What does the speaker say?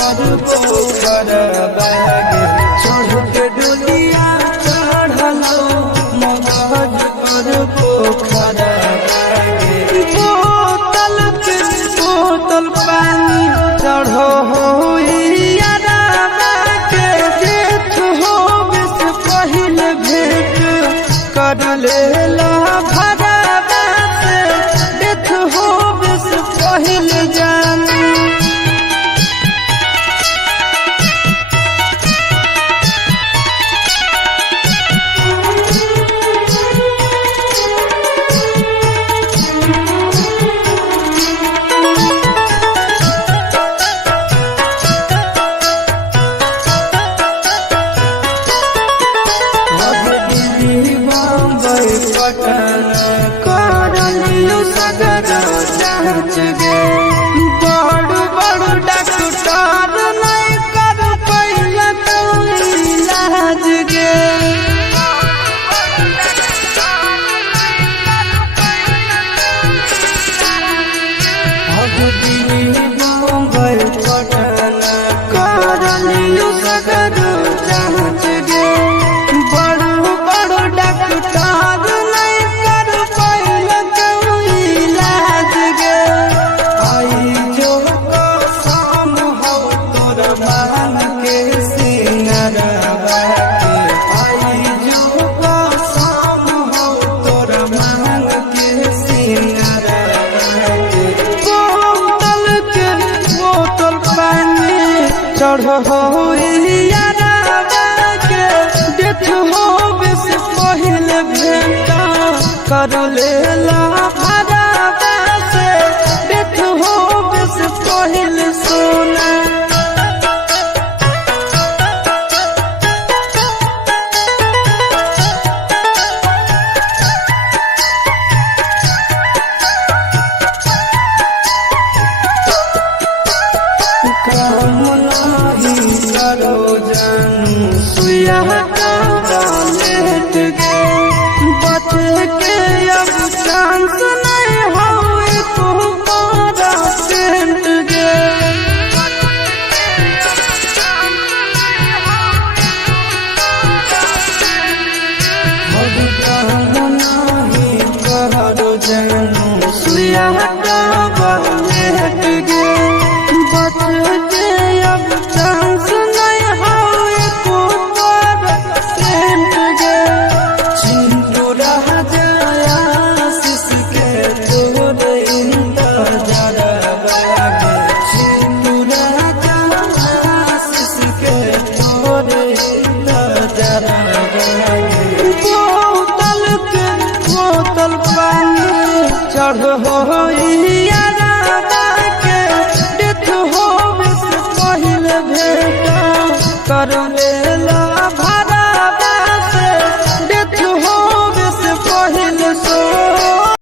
हमर पोखर बागे चढ़ के डोलिया चढ़लो मगज पर पोखर बागे बोतल के बोतल पानी चढ़ो हो यारा के जेठ हो बिस पहिल भेंट कर लेला भरावा से जेठ हो बिस पहिल जान करलियो सगर जांच गे बड़ बड़ डॉक्टर नहीं कर पैल कोई इलाज गे बम्बई पटना करलियो सगर जांच गे बड़ बड़ डॉक्टर चढ़ हो यारा के डेथ हो बिस पहिल भेंट कर लेला भरावा से डेथ हो बिस पहिल सोना सुइया लेट गे बच के अब चांस नहीं हुए तुम्हारा पेंट गे नहीं करो जानू सुइया लेट गे बच के अब चांस बोतल पानी चढ़ हो यारा के डेथ हो बिस पहिल भेंट कर